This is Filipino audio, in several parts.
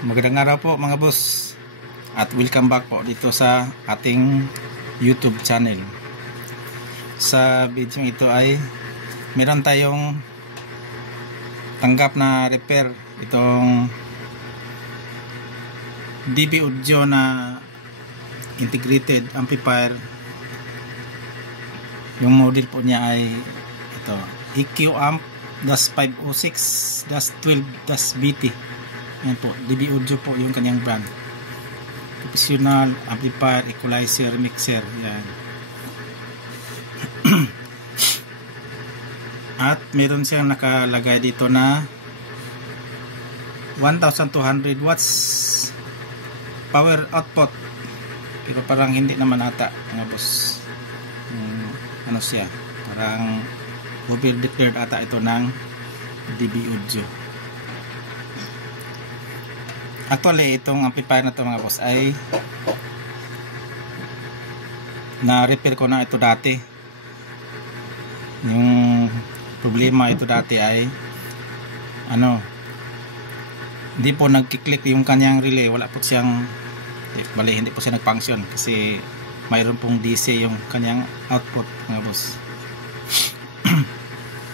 Magandang araw po mga boss at welcome back po dito sa ating YouTube channel. Sa video ito ay meron tayong tanggap na repair itong DB Audio na integrated amplifier. Yung model po niya ay ito, EQ Amp -506-12-BT. Yan po, DB Audio po yung kanyang brand. Professional amplifier, equalizer, mixer. Yan. At meron siyang nakalagay dito na 1200 watts power output. Pero parang hindi naman ata mga boss. Ano siya? Parang over declared ata ito ng DB Audio. Actually, itong amplifier na ito mga boss ay na-repair ko na ito dati. Yung problema ito dati ay hindi po nagkiklik yung kanyang relay. Wala po siyang hindi po siya nag-function kasi mayroon pong DC yung kanyang output mga boss.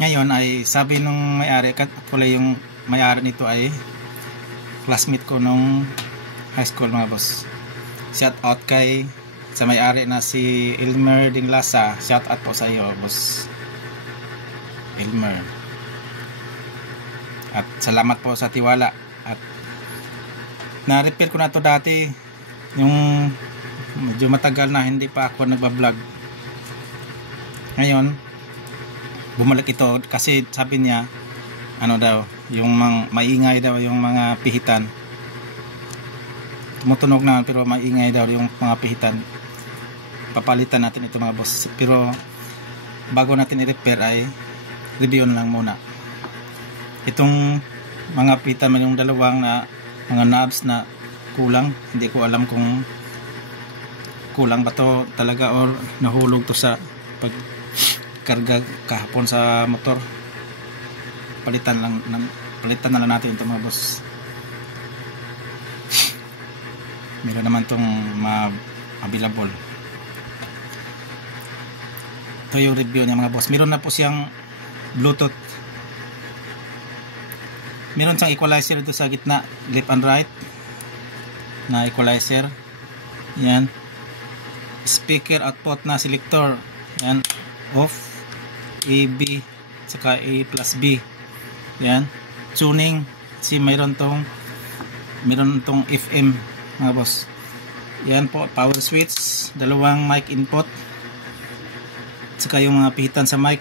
Ngayon ay sabi nung may-ari, actually yung may-ari nito ay classmate ko nung high school mga boss. Shout out kay sa may-ari na si Elmer Dinglasa. Shout out po sa iyo boss Elmer. At salamat po sa tiwala. At na-repair ko na to dati. Yung medyo matagal na hindi pa ako nagbablog. Ngayon bumalik ito kasi sabi niya yung maingay daw yung mga pihitan. Tumutunog na pero maingay daw yung mga pihitan. Papalitan natin ito mga boss. Pero bago natin i-repair ay review lang muna. Itong mga pihitan man yung dalawang na mga knobs na kulang. Hindi ko alam kung kulang ba to talaga or nahulog to sa pagkarga kahapon sa motor. Palitan na lang natin ito mga boss. Meron naman itong available. Ito yung review niya mga boss. Meron na po siyang Bluetooth. Meron siyang equalizer dito sa gitna, left and right na equalizer. Yan. Speaker output na selector. Yan. Off, A, B, saka A plus B. Yan. Tuning. Si mayroon tong FM mga boss. Yan po, power switch, dalawang mic input, saka yung mga pihitan sa mic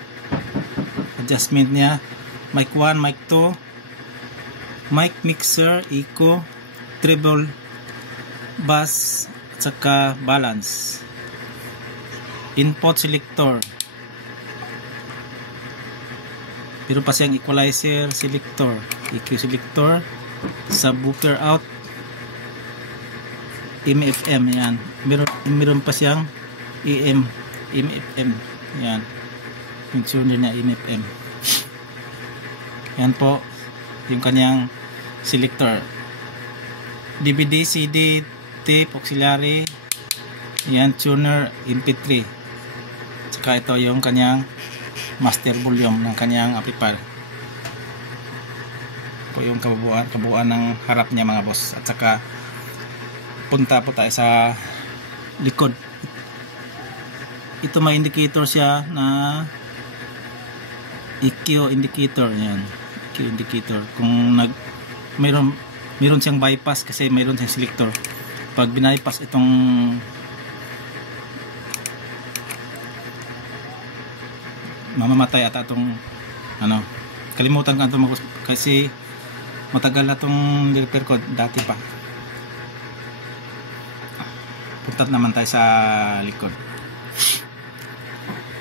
adjustment niya, mic 1, mic 2, mic mixer, echo, treble, bass, saka balance, input selector. Pero pa siyang equalizer selector, EQ selector, subwoofer out, MFM. Yan. Meron pa siyang MFM. Yan. Function din niya MFM. Yan po yung kanyang selector. DVD, CD, tape, auxiliary. Yan, tuner, MP3. Saka ito yung kanyang master volume ng kanyang amplifier. Po yung kabuuan ng harap niya mga boss. At saka punta po tayo sa likod. Ito may indicator siya na EQ indicator. Yan, EQ indicator. Kung mayroon siyang bypass kasi mayroon siyang selector. Pag bypass itong mamamatay ata itong kalimutan ka ito kasi matagal na itong repair ko dati pa. Punta naman tayo sa likod.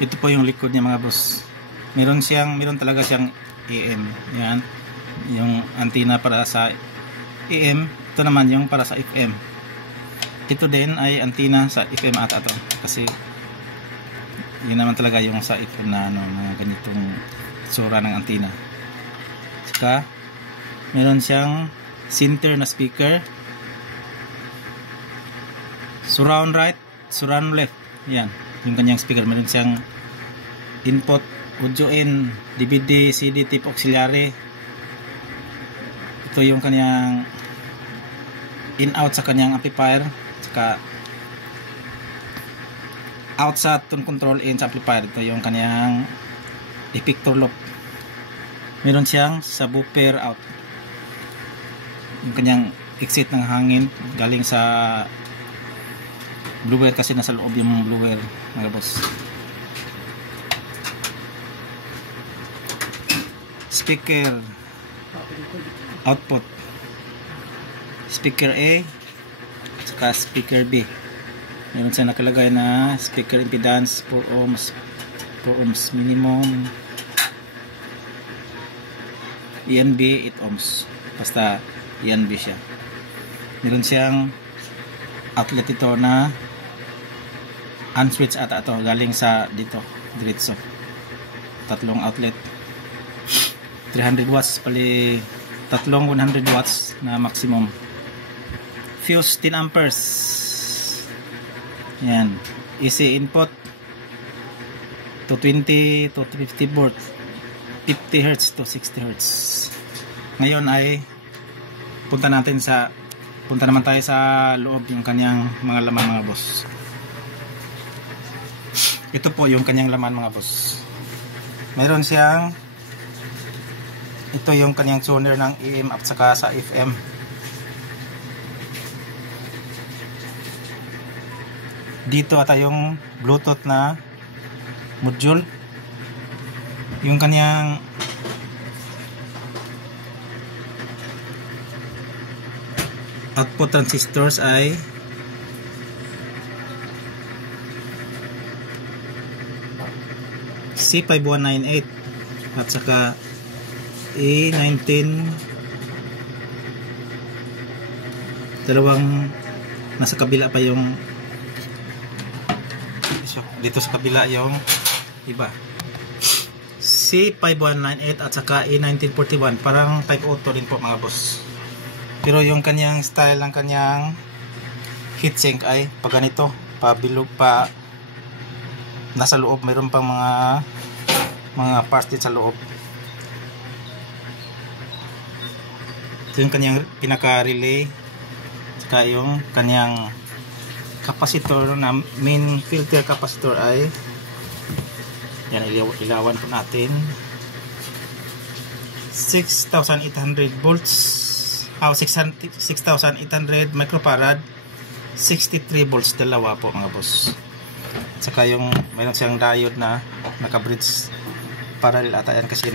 Ito po yung likod niya mga boss. Meron talaga siyang AM. Yan. Yung antenna para sa AM. Ito naman yung para sa FM. Ito din ay antenna sa FM ata to. Kasi yun naman talaga yung sa FM na mga ganitong tsura ng antenna. Saka meron siyang center na speaker, surround right, surround left. Yan, yung kanyang speaker. Meron siyang input, audio in, DVD, CD, tape auxiliary. Ito yung kanyang in-out sa kanyang amplifier, saka out sa tone control, in sa amplifier. Ito yung kanyang effector loop. Meron siyang subwoofer out, yung kanyang exit ng hangin galing sa blower kasi nasa loob yung blower mga boss. Speaker output, speaker A saka speaker B. Meron siya nakalagay na speaker impedance 4 ohms minimum, ENB 8 ohms, basta ENB siya. Meron siyang outlet ito na unswitch ata ito, galing sa dito diretso, tatlong outlet, 300 watts pali, tatlong 100 watts na maximum. Fuse 10 amperes. Yan, AC input 220 to 50 volt, 50 Hz to 60 Hz. Ngayon ay punta naman tayo sa loob, yung kanyang mga laman mga boss. Ito po yung kanyang laman mga boss. Mayroon siyang, ito yung kanyang tuner ng AM at saka sa FM. Dito ata yung Bluetooth na module. Yung kanyang output transistors ay C5198 at saka E19, dalawang nasa kabila pa yung dito sa kabila yung iba, C5198 at saka E1941, parang type auto din po mga boss. Pero yung kanyang style ng kanyang heatsink ay pag ganito, pabilog pa nasa loob, mayroon pang mga parts din sa loob. Ito yung kanyang pinaka relay, saka yung kanyang capacitor na main filter capacitor ay yan, ilawan po natin, 6,800 volts, 6,800 microfarad, 63 volts, dalawa po mga boss. At saka yung mayroon siyang diode na naka-bridge parallel ata yan kasi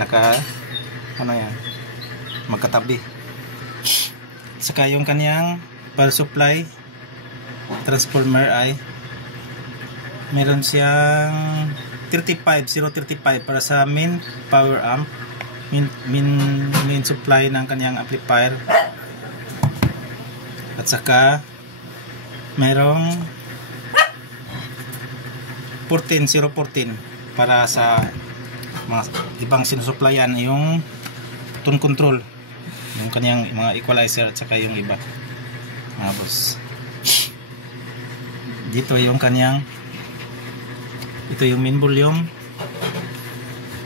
magkatabi. At saka yung kanyang power supply transformer ay meron siyang 035 para sa main power amp, main supply ng kanyang amplifier. At saka mayroong 014 para sa mga ibang sinusuplayan, yung tone control, yung kanyang mga equalizer at saka yung iba mga boss. Dito yung kanyang, ito yung main volume,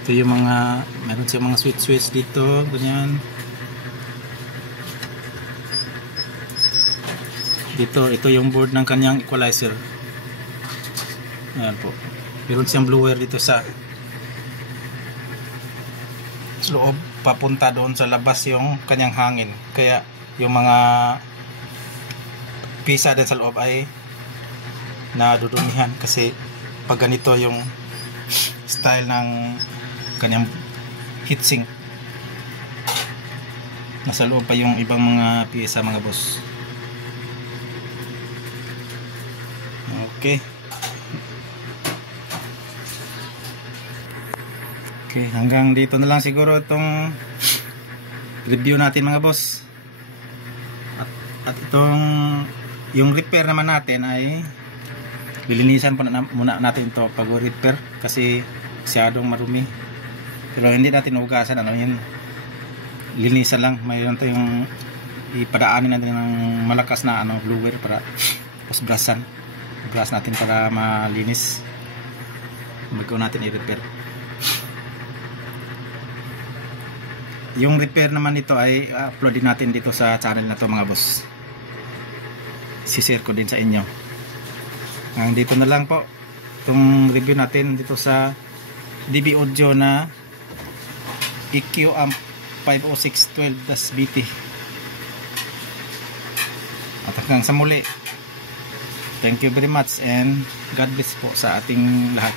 ito yung mga, meron siyang mga switch dito, ganyan. Dito, ito yung board ng kanyang equalizer. Ayan po. Meron siyang blower dito sa loob, papunta doon sa labas yung kanyang hangin. Kaya yung mga pisa din sa loob ay nadudumihan kasi pag ganito yung style ng kanyang heatsink, nasa loob pa yung ibang mga piyesa mga boss. Okay, hanggang dito na lang siguro itong review natin mga boss. At itong yung repair naman natin ay lilinisan po muna natin ito pag repair kasi masyadong marumi. Pero hindi natin hugasan, yun, linisan lang. Mayroon tayong ipadaanin natin ng malakas na blower para tapos brush natin para malinis bago natin i-repair. Yung repair naman nito ay upload din natin dito sa channel na to mga boss. Si-share ko din sa inyo. Dito na lang po itong review natin dito sa DB Audio na EQ Amp 50612-BT. At hanggang sa muli, thank you very much and God bless po sa ating lahat.